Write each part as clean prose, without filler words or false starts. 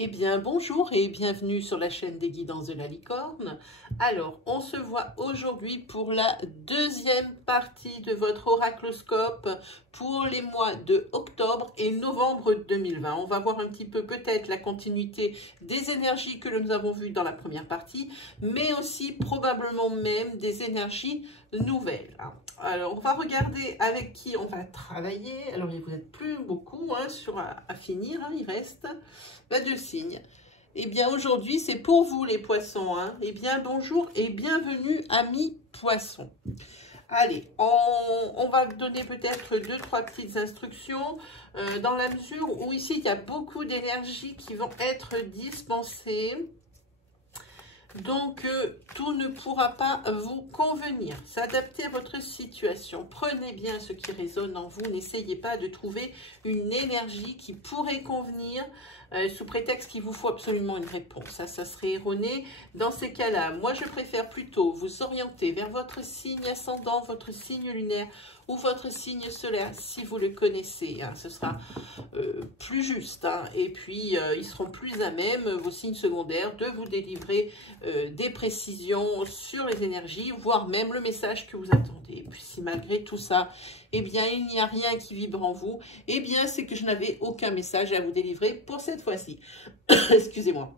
Eh bien, bonjour et bienvenue sur la chaîne des guidances de la licorne. Alors, on se voit aujourd'hui pour la deuxième partie de votre oracloscope pour les mois de octobre et novembre 2020. On va voir un petit peu peut-être la continuité des énergies que nous avons vues dans la première partie, mais aussi probablement même des énergies nouvelles. Alors, on va regarder avec qui on va travailler. Alors, vous n'êtes plus beaucoup à finir, il reste 2 signes. Eh bien, aujourd'hui, c'est pour vous, les poissons. Eh bien, bonjour et bienvenue, amis poissons. Allez, on va donner peut-être 2-3 petites instructions dans la mesure où ici, il y a beaucoup d'énergie qui vont être dispensées. Donc, tout ne pourra pas vous convenir. S'adapter à votre situation. Prenez bien ce qui résonne en vous. N'essayez pas de trouver une énergie qui pourrait convenir sous prétexte qu'il vous faut absolument une réponse. Ça serait erroné. Dans ces cas-là, moi, je préfère plutôt vous orienter vers votre signe ascendant, votre signe lunaire ou votre signe solaire, si vous le connaissez. Ce sera plus juste. Et puis, ils seront plus à même, vos signes secondaires, de vous délivrer des précisions sur les énergies, voire même le message que vous attendez. Et puis, si malgré tout ça, eh bien, il n'y a rien qui vibre en vous, eh bien, c'est que je n'avais aucun message à vous délivrer pour cette fois-ci. Excusez-moi.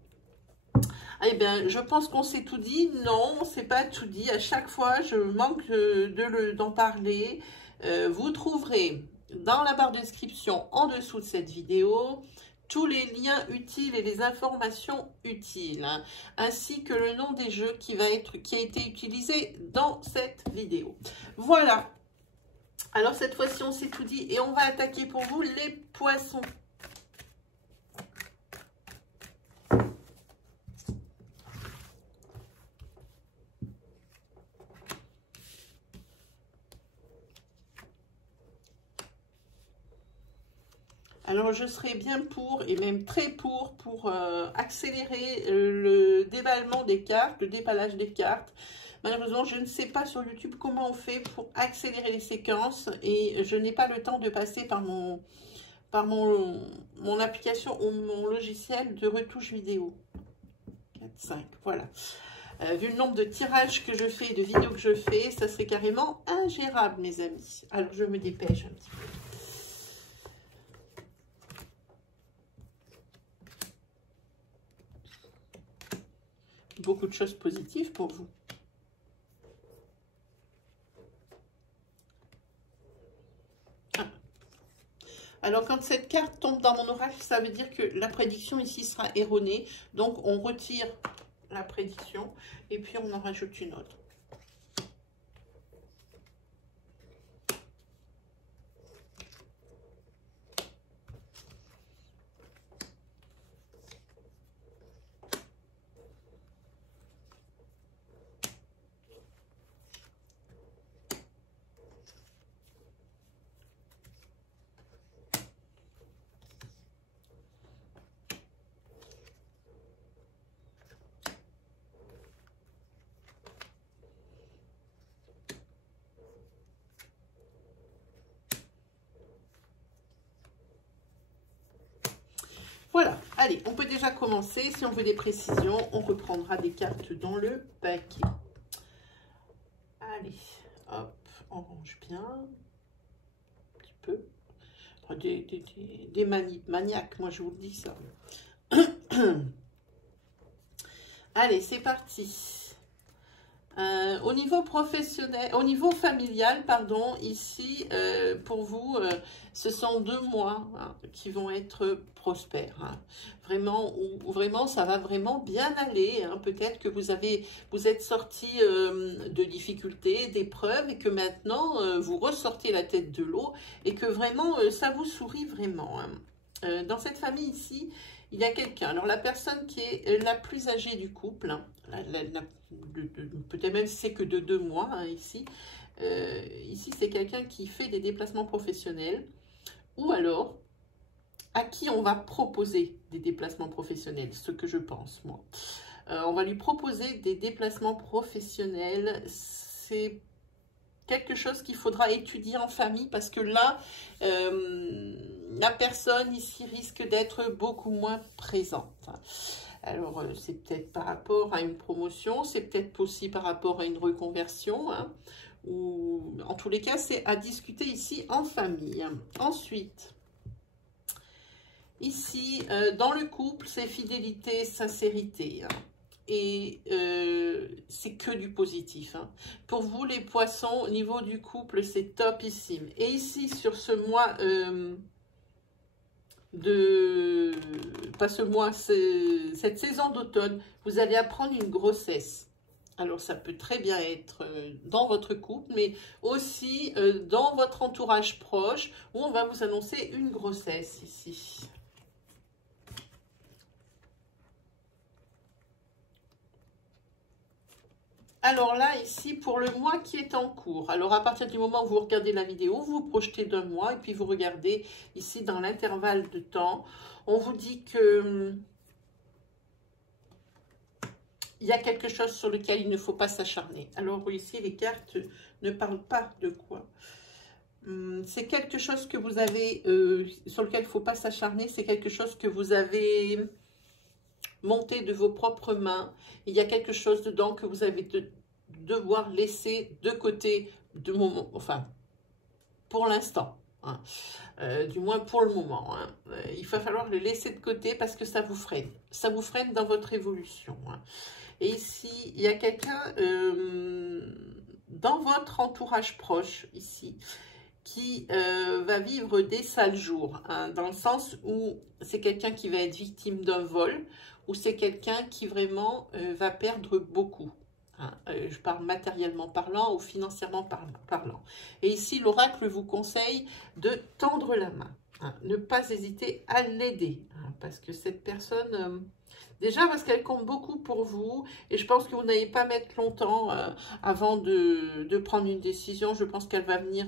Eh bien, je pense qu'on s'est tout dit. Non, on ne s'est pas tout dit. À chaque fois, je manque d'en parler. Vous trouverez dans la barre de description en dessous de cette vidéo tous les liens utiles et les informations utiles, ainsi que le nom des jeux qui a été utilisé dans cette vidéo. Voilà. Alors cette fois-ci, on s'est tout dit et on va attaquer pour vous les poissons. Alors, je serais bien pour, et même très pour accélérer le déballement des cartes, le déballage des cartes. Malheureusement, je ne sais pas sur YouTube comment on fait pour accélérer les séquences et je n'ai pas le temps de passer par mon application ou mon logiciel de retouche vidéo. 4, 5, voilà. Vu le nombre de tirages que je fais et de vidéos que je fais, ça serait carrément ingérable, mes amis. Alors, je me dépêche un petit peu. Beaucoup de choses positives pour vous. Alors, quand cette carte tombe dans mon oracle, ça veut dire que la prédiction ici sera erronée. Donc, on retire la prédiction et puis on en rajoute une autre. Voilà, allez, on peut déjà commencer. Si on veut des précisions, on reprendra des cartes dans le paquet. Allez, hop, on range bien. Un petit peu. Des maniaques, moi je vous le dis ça. Allez, c'est parti. Au niveau professionnel, au niveau familial, pardon, ici, pour vous, ce sont 2 mois qui vont être prospères. Vraiment, vraiment, ça va vraiment bien aller. Peut-être que vous êtes sorti de difficultés, d'épreuves, et que maintenant, vous ressortez la tête de l'eau, et que vraiment, ça vous sourit vraiment. Dans cette famille ici, il y a quelqu'un. Alors, la personne qui est la plus âgée du couple, peut-être même si c'est que de 2 mois ici, ici c'est quelqu'un qui fait des déplacements professionnels ou alors à qui on va proposer des déplacements professionnels, ce que je pense moi. On va lui proposer des déplacements professionnels, c'est quelque chose qu'il faudra étudier en famille parce que là, la personne ici risque d'être beaucoup moins présente. Alors, c'est peut-être par rapport à une promotion, c'est peut-être aussi par rapport à une reconversion, hein, ou en tous les cas, c'est à discuter ici en famille. Ensuite, ici, dans le couple, c'est fidélité, sincérité, hein. Et c'est que du positif, hein. Pour vous, les poissons, au niveau du couple, c'est topissime. Et ici, sur ce mois pas ce mois, cette saison d'automne, vous allez apprendre une grossesse. Alors, ça peut très bien être dans votre couple, mais aussi dans votre entourage proche, où on va vous annoncer une grossesse ici. Alors là, ici, pour le mois qui est en cours. Alors, à partir du moment où vous regardez la vidéo, vous projetez d'un mois et puis vous regardez ici dans l'intervalle de temps. On vous dit que il y a quelque chose sur lequel il ne faut pas s'acharner. Alors ici, les cartes ne parlent pas de quoi. C'est quelque chose que vous avez, sur lequel il ne faut pas s'acharner. C'est quelque chose que vous avez monté de vos propres mains. Il y a quelque chose dedans que vous avez devoir laisser de côté de moment, enfin, pour l'instant. Hein. Du moins pour le moment. Hein. Il va falloir le laisser de côté parce que ça vous freine. Ça vous freine dans votre évolution. Hein. Et ici, il y a quelqu'un dans votre entourage proche, ici, qui va vivre des sales jours, hein, dans le sens où c'est quelqu'un qui va être victime d'un vol, ou c'est quelqu'un qui vraiment va perdre beaucoup. Hein, je parle matériellement parlant ou financièrement parlant. Et ici, l'oracle vous conseille de tendre la main. Hein, ne pas hésiter à l'aider, hein, parce que cette personne... déjà parce qu'elle compte beaucoup pour vous et je pense que vous n'allez pas mettre longtemps avant de prendre une décision. Je pense qu'elle va venir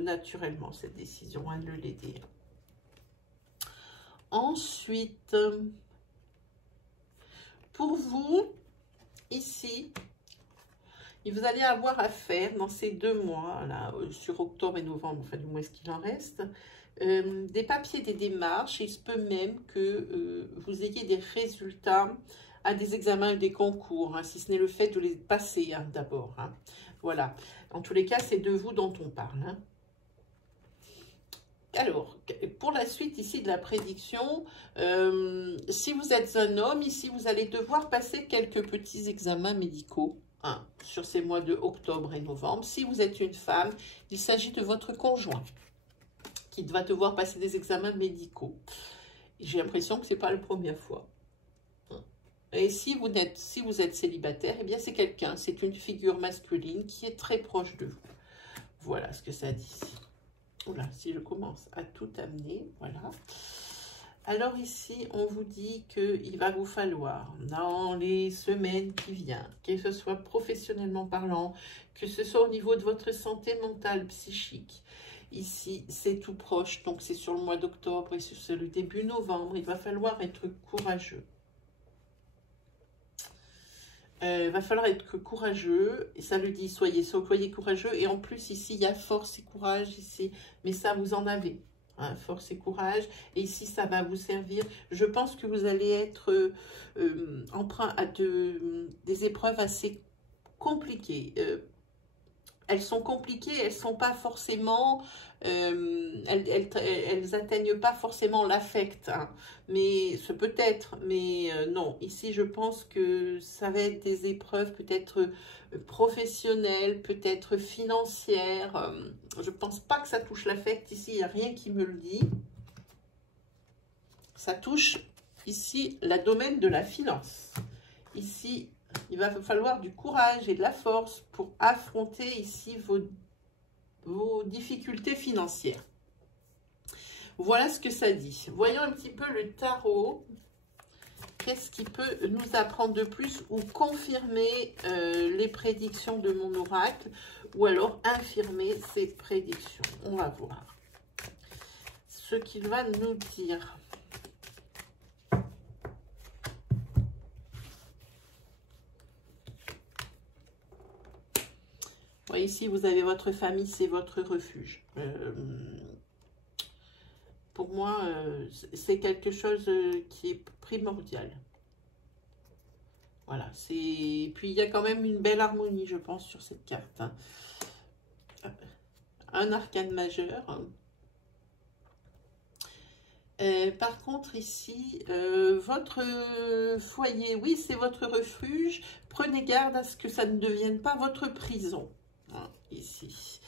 naturellement, cette décision, hein, de l'aider. Ensuite, pour vous, ici, vous allez avoir à faire dans ces 2 mois, là, sur octobre et novembre, enfin du moins ce qu'il en reste, des papiers, des démarches. Il se peut même que vous ayez des résultats à des examens et des concours, hein, si ce n'est le fait de les passer, hein, d'abord. Hein. Voilà. En tous les cas, c'est de vous dont on parle. Hein. Alors, pour la suite ici de la prédiction, si vous êtes un homme, ici, vous allez devoir passer quelques petits examens médicaux. Hein, sur ces mois de octobre et novembre. Si vous êtes une femme, il s'agit de votre conjoint qui va devoir passer des examens médicaux. J'ai l'impression que ce n'est pas la première fois. Et si vous êtes célibataire, eh bien c'est quelqu'un, c'est une figure masculine qui est très proche de vous. Voilà ce que ça dit ici. Oula, si je commence à tout amener, voilà. Alors ici, on vous dit qu'il va vous falloir, dans les semaines qui viennent, que ce soit professionnellement parlant, que ce soit au niveau de votre santé mentale, psychique. Ici, c'est tout proche, donc c'est sur le mois d'octobre et sur le début novembre. Il va falloir être courageux. Il va falloir être courageux, et ça le dit, soyez courageux. Et en plus, ici, il y a force et courage, ici, mais ça, vous en avez. Hein, force et courage, et ici ça va vous servir. Je pense que vous allez être emprunt à des épreuves assez compliquées. Elles sont compliquées, elles sont pas forcément, elles atteignent pas forcément l'affect, hein, mais ce peut être, mais non. Ici, je pense que ça va être des épreuves peut-être professionnelles, peut-être financières. Je pense pas que ça touche l'affect. Ici, il n'y a rien qui me le dit. Ça touche ici la domaine de la finance. Ici, il va falloir du courage et de la force pour affronter ici vos difficultés financières. Voilà ce que ça dit. Voyons un petit peu le tarot. Qu'est-ce qui peut nous apprendre de plus ou confirmer les prédictions de mon oracle ou alors infirmer ces prédictions. On va voir ce qu'il va nous dire. Vous ici, vous avez votre famille, c'est votre refuge. Pour moi, c'est quelque chose qui est primordial. Voilà, puis il y a quand même une belle harmonie, je pense, sur cette carte. Hein. Un arcane majeur. Par contre, ici, votre foyer, oui, c'est votre refuge. Prenez garde à ce que ça ne devienne pas votre prison. Hein, ici.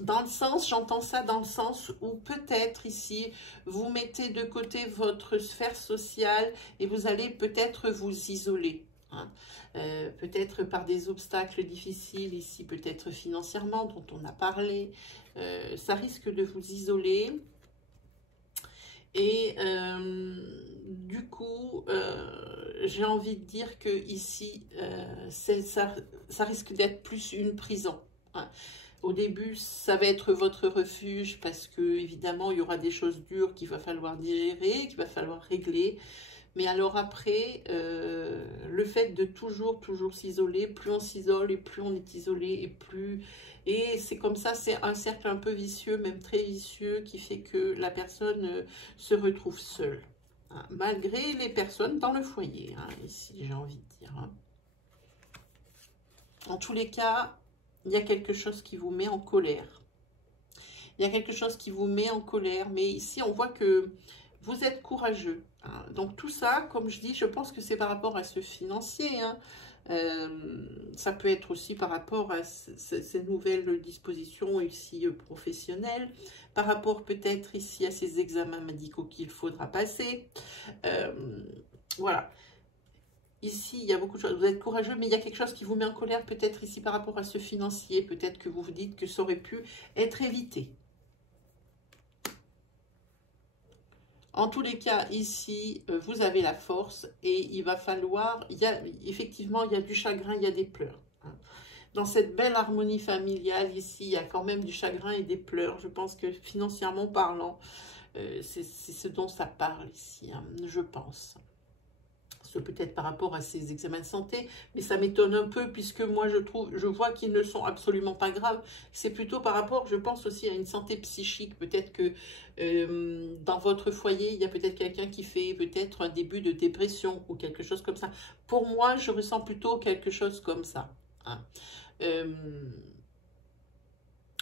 Dans le sens, j'entends ça dans le sens où peut-être ici, vous mettez de côté votre sphère sociale et vous allez peut-être vous isoler. Hein. Peut-être par des obstacles difficiles ici, peut-être financièrement, dont on a parlé. Ça risque de vous isoler. Et du coup, j'ai envie de dire que ici, ça risque d'être plus une prison. Hein. Au début, ça va être votre refuge parce que évidemment, il y aura des choses dures qu'il va falloir digérer, qu'il va falloir régler. Mais alors après, le fait de toujours s'isoler, plus on s'isole et plus on est isolé et plus... Et c'est comme ça, c'est un cercle un peu vicieux, même très vicieux, qui fait que la personne se retrouve seule. Hein, malgré les personnes dans le foyer, hein, ici, j'ai envie de dire. Hein. En tous les cas, il y a quelque chose qui vous met en colère. Il y a quelque chose qui vous met en colère, mais ici, on voit que vous êtes courageux. Hein. Donc tout ça, comme je dis, je pense que c'est par rapport à ce financier. Hein. Ça peut être aussi par rapport à ces nouvelles dispositions ici professionnelles, par rapport peut-être ici à ces examens médicaux qu'il faudra passer. Voilà. Ici, il y a beaucoup de choses. Vous êtes courageux, mais il y a quelque chose qui vous met en colère, peut-être ici par rapport à ce financier. Peut-être que vous vous dites que ça aurait pu être évité. En tous les cas, ici, vous avez la force et il va falloir... effectivement, il y a du chagrin, il y a des pleurs. Hein. Dans cette belle harmonie familiale, ici, il y a quand même du chagrin et des pleurs. Je pense que financièrement parlant, c'est ce dont ça parle ici, hein, je pense. C'est peut-être par rapport à ces examens de santé, mais ça m'étonne un peu puisque moi je vois qu'ils ne sont absolument pas graves. C'est plutôt par rapport, je pense aussi à une santé psychique. Peut-être que dans votre foyer, il y a peut-être quelqu'un qui fait peut-être un début de dépression ou quelque chose comme ça. Pour moi, je ressens plutôt quelque chose comme ça. Hein.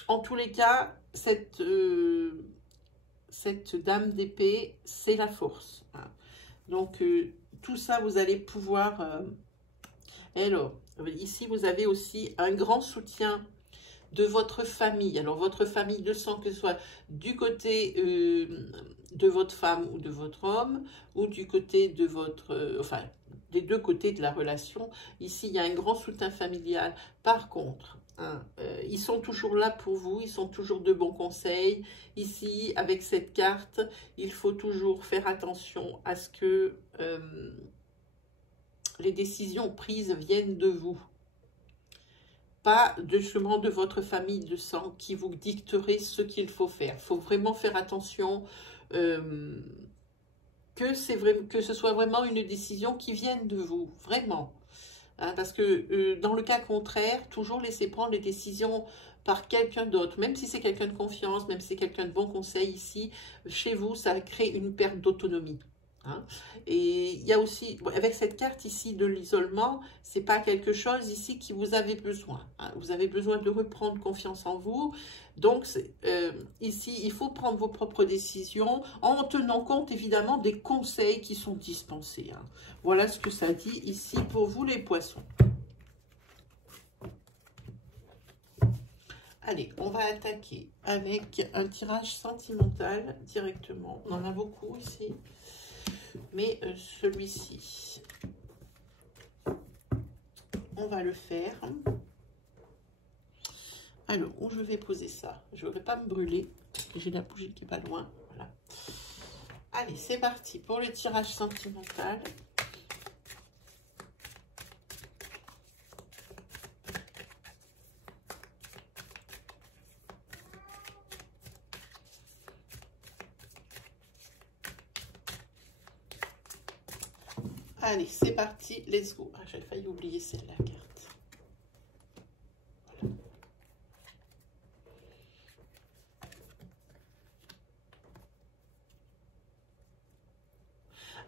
En tous les cas, cette dame d'épée, c'est la force. Hein. Donc, tout ça, vous allez pouvoir... alors, ici, vous avez aussi un grand soutien de votre famille. Alors, votre famille de sang, que ce soit du côté de votre femme ou de votre homme, ou du côté de votre... enfin, des deux côtés de la relation. Ici, il y a un grand soutien familial. Par contre... Hein, ils sont toujours là pour vous, ils sont toujours de bons conseils. Ici, avec cette carte, il faut toujours faire attention à ce que les décisions prises viennent de vous. Pas justement de votre famille de sang qui vous dicterait ce qu'il faut faire. Il faut vraiment faire attention que ce soit vraiment une décision qui vienne de vous, vraiment. Hein, parce que dans le cas contraire, toujours laisser prendre les décisions par quelqu'un d'autre, même si c'est quelqu'un de confiance, même si c'est quelqu'un de bon conseil ici, chez vous, ça crée une perte d'autonomie. Hein. Et il y a aussi, avec cette carte ici de l'isolement, c'est pas quelque chose ici qui vous avez besoin. Hein. Vous avez besoin de reprendre confiance en vous. Donc, ici, il faut prendre vos propres décisions en tenant compte, évidemment, des conseils qui sont dispensés. Hein. Voilà ce que ça dit ici pour vous, les poissons. Allez, on va attaquer avec un tirage sentimental directement. On en a beaucoup ici. Mais celui-ci, on va le faire. Alors, où je vais poser ça? Je ne vais pas me brûler, parce que j'ai la bougie qui est pas loin. Voilà. Allez, c'est parti pour le tirage sentimental. Allez, c'est parti, let's go. Ah, j'ai failli oublier celle-là, carte.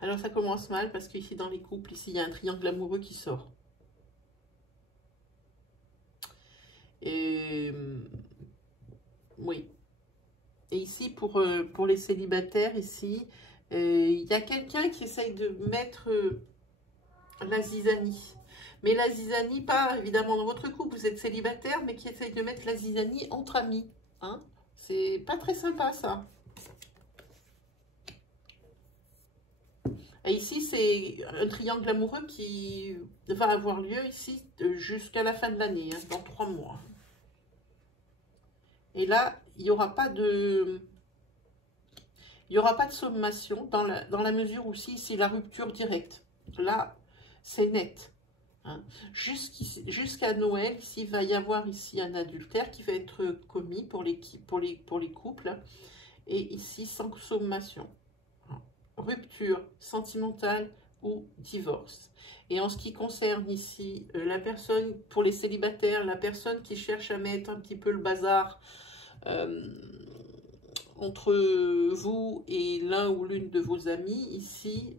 Alors ça commence mal parce qu'ici dans les couples, ici il y a un triangle amoureux qui sort. Et oui. Et ici pour les célibataires, ici, il y a quelqu'un qui essaye de mettre la zizanie. Mais la zizanie, pas évidemment dans votre couple, vous êtes célibataire, mais qui essaye de mettre la zizanie entre amis. Hein, c'est pas très sympa ça. Et ici, c'est un triangle amoureux qui va avoir lieu ici jusqu'à la fin de l'année, hein, dans 3 mois. Et là, il n'y aura pas de... Il n'y aura pas de sommation dans la mesure où si la rupture directe. Là, c'est net. Hein. Jusqu'à Noël, ici, il va y avoir ici un adultère qui va être commis pour les couples. Et ici, sans sommation. Rupture sentimentale ou divorce. Et en ce qui concerne ici la personne, pour les célibataires, la personne qui cherche à mettre un petit peu le bazar entre vous et l'un ou l'une de vos amis, ici,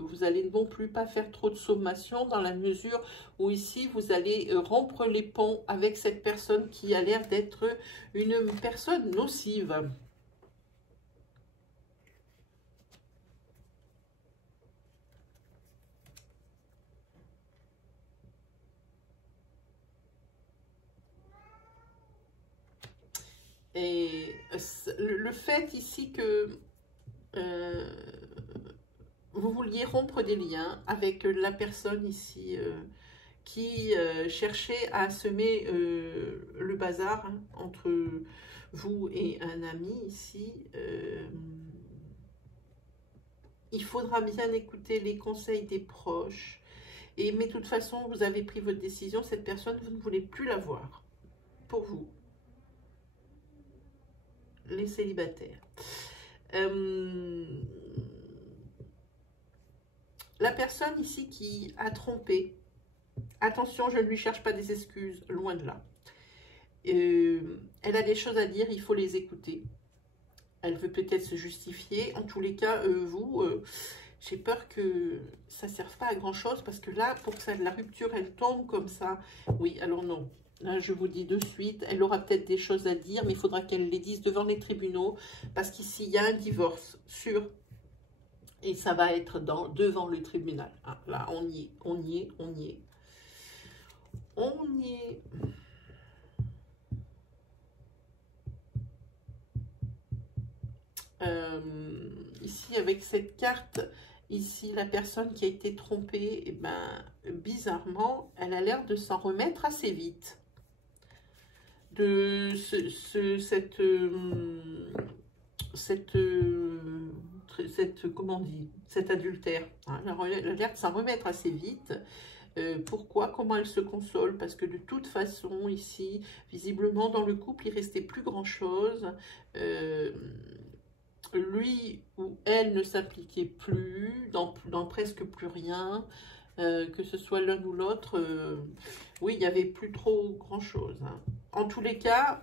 vous allez non plus pas faire trop de sommation dans la mesure où ici, vous allez rompre les ponts avec cette personne qui a l'air d'être une personne nocive. Et le fait ici que vous vouliez rompre des liens avec la personne ici qui cherchait à semer le bazar hein, entre vous et un ami ici, il faudra bien écouter les conseils des proches. Mais de toute façon, vous avez pris votre décision, cette personne, vous ne voulez plus la voir pour vous. Les célibataires. La personne ici qui a trompé, attention, je ne lui cherche pas des excuses, loin de là. Elle a des choses à dire, il faut les écouter. Elle veut peut-être se justifier. En tous les cas, j'ai peur que ça ne serve pas à grand-chose parce que là, pour que la rupture, elle tombe comme ça. Oui, alors non. Là, je vous dis de suite, elle aura peut-être des choses à dire, mais il faudra qu'elle les dise devant les tribunaux, parce qu'ici, il y a un divorce sûr, et ça va être devant le tribunal. Ah, là, on y est, on y est, on y est. On y est. Ici, avec cette carte, ici, la personne qui a été trompée, eh ben, bizarrement, elle a l'air de s'en remettre assez vite. De comment on dit, cet adultère. Hein, elle a l'air de s'en remettre assez vite. Pourquoi? Comment elle se console? Parce que de toute façon, ici, visiblement, dans le couple, il restait plus grand-chose. Lui ou elle ne s'impliquait plus dans presque plus rien. Que ce soit l'un ou l'autre, oui, il n'y avait plus trop grand-chose. Hein. En tous les cas,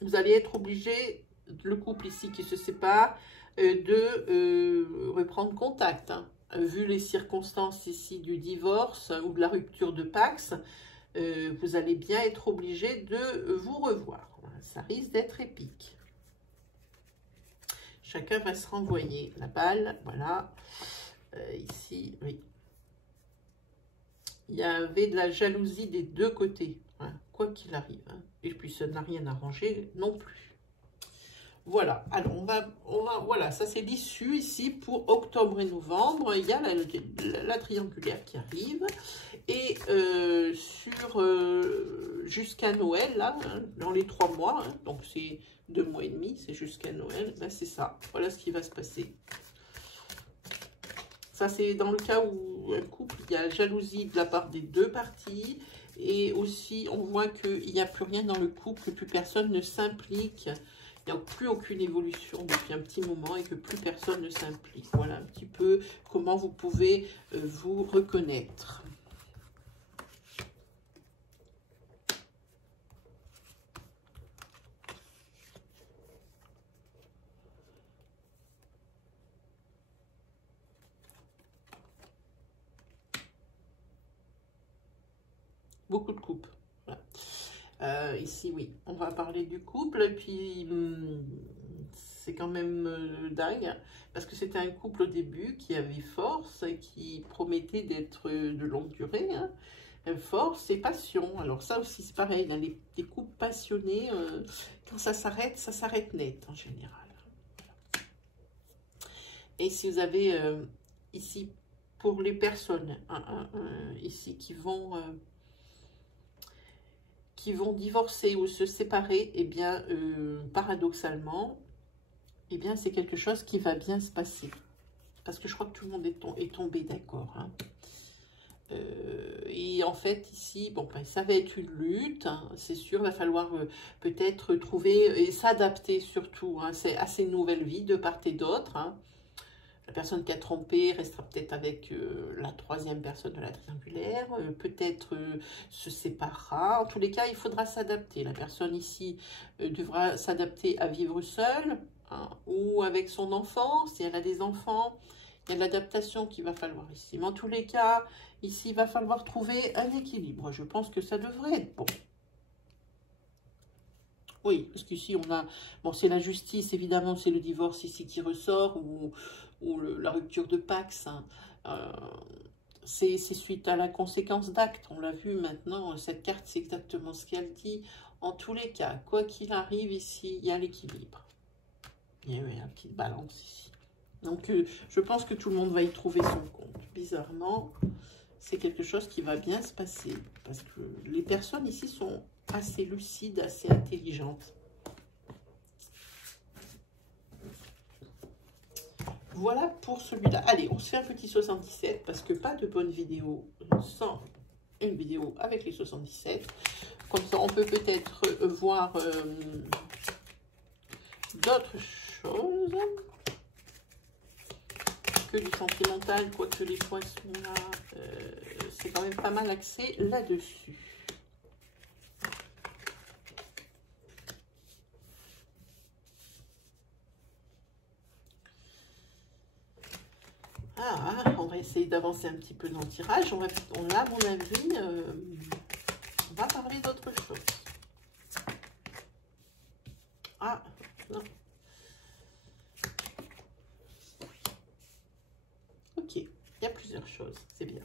vous allez être obligé, le couple ici qui se sépare, de reprendre contact. Hein. Vu les circonstances ici du divorce ou de la rupture de Pax, vous allez bien être obligé de vous revoir. Ça risque d'être épique. Chacun va se renvoyer la balle, voilà. Ici, oui. Il y avait de la jalousie des deux côtés, hein, quoi qu'il arrive. Hein. Et puis, ça n'a rien arrangé non plus. Voilà, alors voilà, ça c'est l'issue ici pour octobre et novembre. Il y a la triangulaire qui arrive. Et jusqu'à Noël, là, hein, dans les 3 mois, hein, donc c'est 2 mois et demi, c'est jusqu'à Noël, ben c'est ça. Voilà ce qui va se passer. Ça, c'est dans le cas où un couple, il y a jalousie de la part des deux parties. Et aussi, on voit qu'il n'y a plus rien dans le couple, que plus personne ne s'implique. Il n'y a plus aucune évolution depuis un petit moment et que plus personne ne s'implique. Voilà un petit peu comment vous pouvez vous reconnaître. beaucoup de coupes. Voilà. Ici, oui, on va parler du couple, et puis c'est quand même dingue, hein, parce que c'était un couple au début qui avait force, et qui promettait d'être de longue durée, hein. Force et passion. Alors ça aussi, c'est pareil, hein, les couples passionnés, quand ça s'arrête net en général. Et si vous avez ici, pour les personnes ici qui vont divorcer ou se séparer, eh bien, paradoxalement, eh bien, c'est quelque chose qui va bien se passer. Parce que je crois que tout le monde est tombé d'accord, hein. Et en fait, ici, bon, ben, ça va être une lutte, hein, c'est sûr, il va falloir peut-être trouver et s'adapter surtout, hein, à ces nouvelles vies de part et d'autre, hein. La personne qui a trompé restera peut-être avec la troisième personne de la triangulaire, peut-être se séparera. En tous les cas, il faudra s'adapter. La personne ici devra s'adapter à vivre seule, hein, ou avec son enfant, si elle a des enfants. Il y a de l'adaptation qu'il va falloir ici. Mais en tous les cas, ici, il va falloir trouver un équilibre. Je pense que ça devrait être bon. Oui, parce qu'ici, on a... Bon, c'est la justice, évidemment, c'est le divorce ici qui ressort, ou la rupture de Pax, hein. C'est suite à la conséquence d'acte. On l'a vu maintenant, cette carte, c'est exactement ce qu'elle dit. En tous les cas, quoi qu'il arrive ici, il y a l'équilibre. Il y a une petite balance ici. Donc, je pense que tout le monde va y trouver son compte. Bizarrement, c'est quelque chose qui va bien se passer. Parce que les personnes ici sont assez lucides, assez intelligentes. Voilà pour celui-là. Allez, on se fait un petit 77 parce que pas de bonne vidéo sans une vidéo avec les 77. Comme ça, on peut peut-être voir d'autres choses que du sentimental, quoique les poissons là, c'est quand même pas mal axé là-dessus. Ah, on va essayer d'avancer un petit peu dans le tirage. On a, à mon avis, on va parler d'autre chose. Ah, non. Ok, il y a plusieurs choses, c'est bien.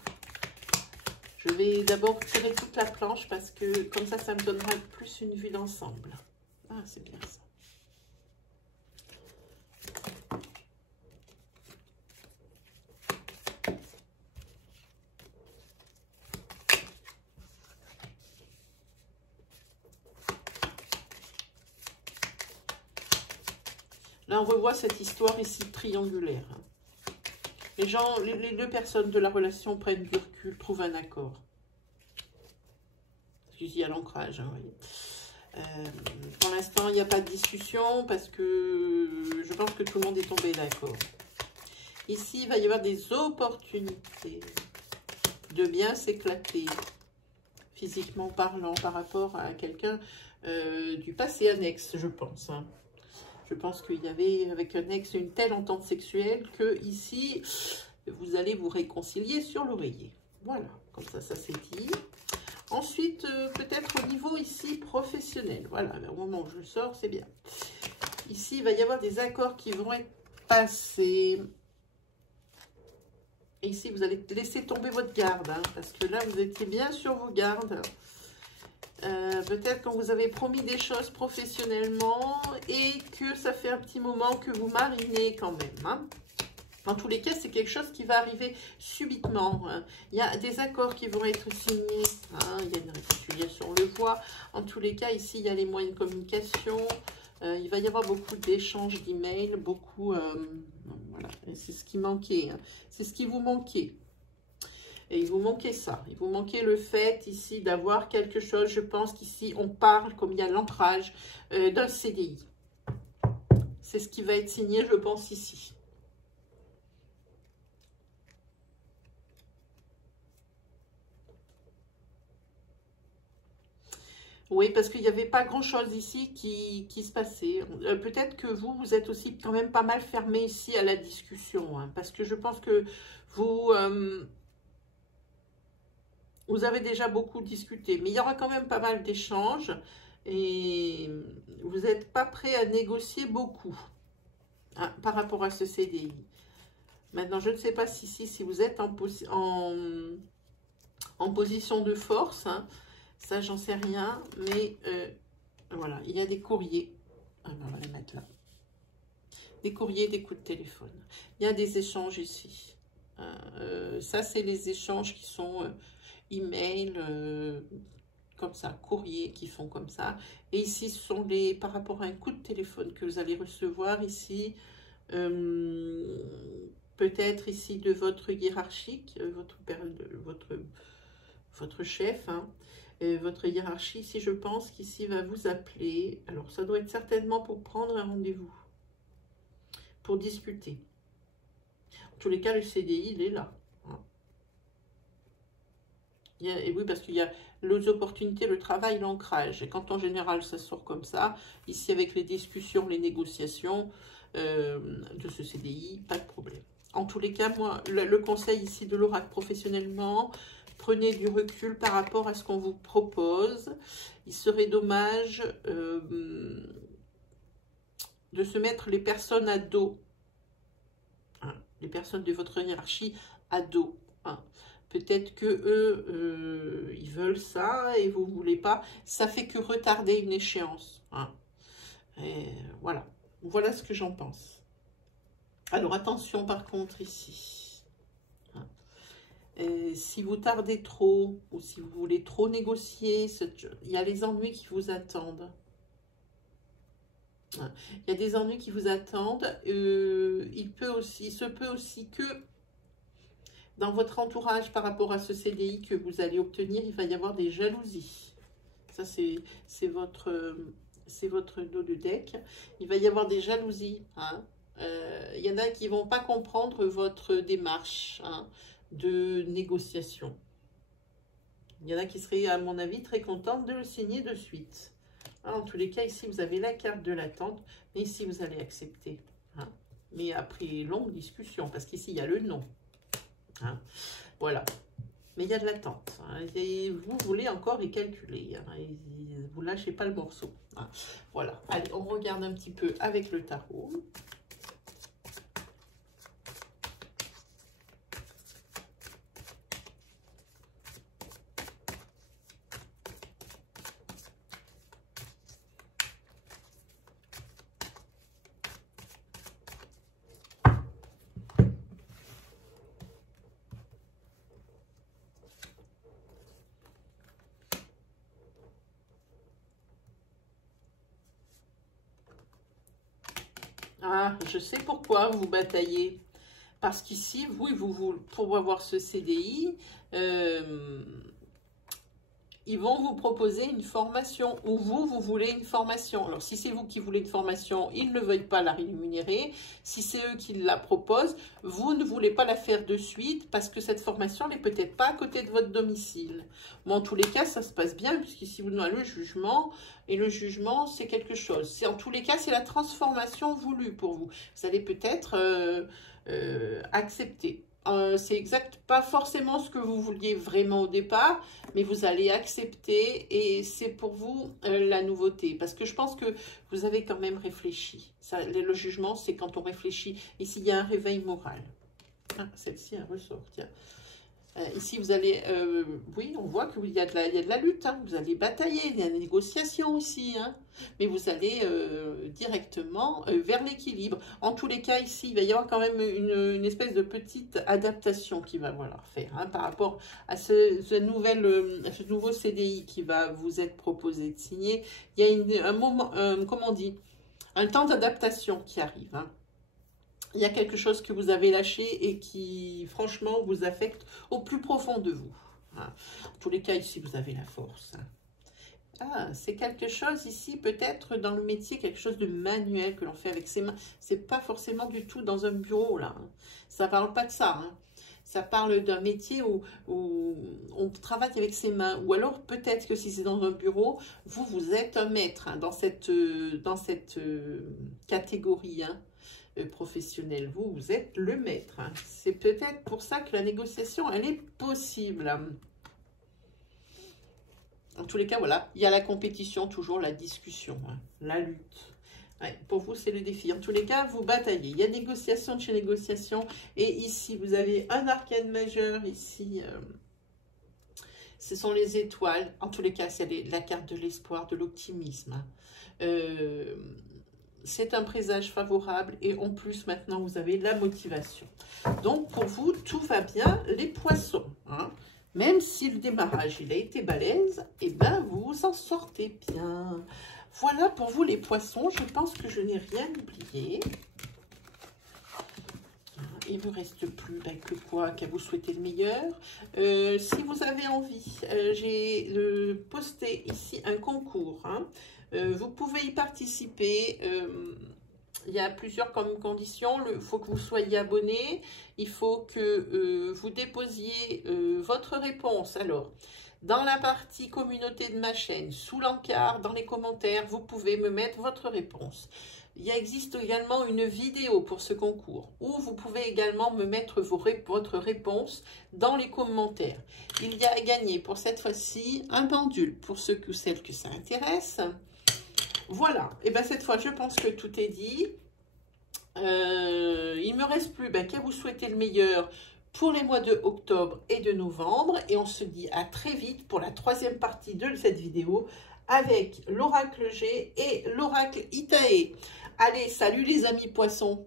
Je vais d'abord tirer toute la planche parce que comme ça me donnera plus une vue d'ensemble. Ah, c'est bien ça. Là, on revoit cette histoire ici triangulaire. Les gens, les deux personnes de la relation prennent du recul, trouvent un accord. Il y a l'ancrage, hein, voyez. Pour l'instant, il n'y a pas de discussion parce que je pense que tout le monde est tombé d'accord. Ici, il va y avoir des opportunités de bien s'éclater, physiquement parlant, par rapport à quelqu'un du passé annexe, je pense, hein. Je pense qu'il y avait avec un ex une telle entente sexuelle que ici, vous allez vous réconcilier sur l'oreiller. Voilà, comme ça c'est dit. Ensuite, peut-être au niveau ici professionnel. Voilà, au moment où je sors, c'est bien. Ici, il va y avoir des accords qui vont être passés. Et ici, vous allez laisser tomber votre garde, hein, parce que là, vous étiez bien sur vos gardes. Peut-être qu'on vous avait promis des choses professionnellement et que ça fait un petit moment que vous marinez quand même, hein. En tous les cas, c'est quelque chose qui va arriver subitement, hein. Il y a des accords qui vont être signés, hein. Il y a une réconciliation, on le voit. En tous les cas, ici, il y a les moyens de communication. Il va y avoir beaucoup d'échanges d'emails, beaucoup... voilà, c'est ce qui manquait, hein. C'est ce qui vous manquait. Et il vous manquait ça, il vous manquait le fait ici d'avoir quelque chose, je pense qu'ici on parle, comme il y a l'ancrage, d'un CDI. C'est ce qui va être signé, je pense, ici. Oui, parce qu'il n'y avait pas grand-chose ici qui se passait. Peut-être que vous êtes aussi quand même pas mal fermé ici à la discussion, hein, parce que je pense que vous... vous avez déjà beaucoup discuté, mais il y aura quand même pas mal d'échanges et vous n'êtes pas prêt à négocier beaucoup hein, par rapport à ce CDI. Maintenant, je ne sais pas si vous êtes en position de force, hein, ça j'en sais rien, mais voilà, il y a des courriers, on va les mettre là, des courriers, des coups de téléphone, il y a des échanges ici, ça c'est les échanges qui sont email, comme ça, courriers qui font comme ça, et ici ce sont les, par rapport à un coup de téléphone que vous allez recevoir ici, peut-être ici de votre hiérarchique, votre chef, hein, votre hiérarchie, ici je pense qu'ici va vous appeler. Alors ça doit être certainement pour prendre un rendez-vous, pour discuter. En tous les cas, le CDI, il est là. Hein. Et oui, parce qu'il y a les opportunités, le travail, l'ancrage. Et quand en général ça sort comme ça, ici avec les discussions, les négociations de ce CDI, pas de problème. En tous les cas, moi, le conseil ici de l'oracle professionnellement, prenez du recul par rapport à ce qu'on vous propose. Il serait dommage de se mettre les personnes à dos, hein, les personnes de votre hiérarchie à dos. Hein. Peut-être que eux, ils veulent ça et vous ne voulez pas. Ça fait que retarder une échéance. Hein. Et voilà. Voilà ce que j'en pense. Alors, attention par contre ici. Si vous tardez trop ou si vous voulez trop négocier, il y a les ennuis qui vous attendent. Il y a des ennuis qui vous attendent. Il se peut aussi que dans votre entourage par rapport à ce CDI que vous allez obtenir, il va y avoir des jalousies. Ça, c'est votre dos de deck. Il va y avoir des jalousies. Hein. Il y en a qui ne vont pas comprendre votre démarche hein, de négociation. Il y en a qui seraient, à mon avis, très contents de le signer de suite. Hein, en tous les cas, ici, vous avez la carte de l'attente. Mais ici, vous allez accepter. Hein. Mais après longue discussion, parce qu'ici, il y a le non. Hein. Voilà. Mais il y a de l'attente. Hein. Vous voulez encore y calculer. Hein. Vous ne lâchez pas le morceau. Hein. Voilà. Allez, on regarde un petit peu avec le tarot. Ah, je sais pourquoi vous bataillez. Parce qu'ici, pour avoir ce CDI, ils vont vous proposer une formation ou vous voulez une formation. Alors, si c'est vous qui voulez une formation, ils ne veulent pas la rémunérer. Si c'est eux qui la proposent, vous ne voulez pas la faire de suite parce que cette formation n'est peut-être pas à côté de votre domicile. Mais en tous les cas, ça se passe bien puisqu'ici, vous avez le jugement et le jugement, c'est quelque chose. En tous les cas, c'est la transformation voulue pour vous. Vous allez peut-être accepter. C'est pas forcément ce que vous vouliez vraiment au départ, mais vous allez accepter et c'est pour vous la nouveauté. Parce que je pense que vous avez quand même réfléchi. Le jugement, c'est quand on réfléchit. Ici, il y a un réveil moral. Ah, celle-ci, elle ressort, tiens. Ici, vous allez, oui, on voit qu'il y a de la lutte, hein. Vous allez batailler, il y a des négociations aussi, hein. Mais vous allez directement vers l'équilibre. En tous les cas, ici, il va y avoir quand même une espèce de petite adaptation qui va faire hein, par rapport à ce nouveau CDI qui va vous être proposé de signer. Il y a un moment, comment on dit, un temps d'adaptation qui arrive, hein. Il y a quelque chose que vous avez lâché et qui, franchement, vous affecte au plus profond de vous. Hein. En tous les cas, ici, vous avez la force. Hein. Ah, c'est quelque chose ici, peut-être dans le métier, quelque chose de manuel que l'on fait avec ses mains. C'est pas forcément du tout dans un bureau, là. Hein. Ça parle pas de ça. Hein. Ça parle d'un métier où on travaille avec ses mains. Ou alors, peut-être que si c'est dans un bureau, vous êtes un maître hein, dans cette catégorie, hein. Professionnel, vous êtes le maître. Hein. C'est peut-être pour ça que la négociation, elle est possible. En tous les cas, voilà, il y a la compétition, toujours la discussion, hein, la lutte. Ouais, pour vous, c'est le défi. En tous les cas, vous bataillez. Il y a négociation de chez négociation. Et ici, vous avez un arcane majeur. Ici, ce sont les étoiles. En tous les cas, c'est la carte de l'espoir, de l'optimisme. C'est un présage favorable. Et en plus, maintenant, vous avez la motivation. Donc, pour vous, tout va bien, les poissons. Hein. Même si le démarrage, il a été balèze, et ben, vous en sortez bien. Voilà pour vous les poissons, je pense que je n'ai rien oublié. Il ne me reste plus que quoi, qu'à vous souhaiter le meilleur. Si vous avez envie, j'ai posté ici un concours. Hein. Vous pouvez y participer. Il y a plusieurs conditions. Il faut que vous soyez abonné. Il faut que vous déposiez votre réponse. Alors, dans la partie communauté de ma chaîne, sous l'encart, dans les commentaires, vous pouvez me mettre votre réponse. Il existe également une vidéo pour ce concours où vous pouvez également me mettre votre réponse dans les commentaires. Il y a à gagner pour cette fois-ci un pendule pour ceux ou celles que ça intéresse. Voilà, et bien cette fois je pense que tout est dit. Il ne me reste plus qu'à vous souhaiter le meilleur pour les mois de octobre et de novembre. Et on se dit à très vite pour la troisième partie de cette vidéo avec l'oracle G et l'oracle Itaé. Allez, salut les amis poissons!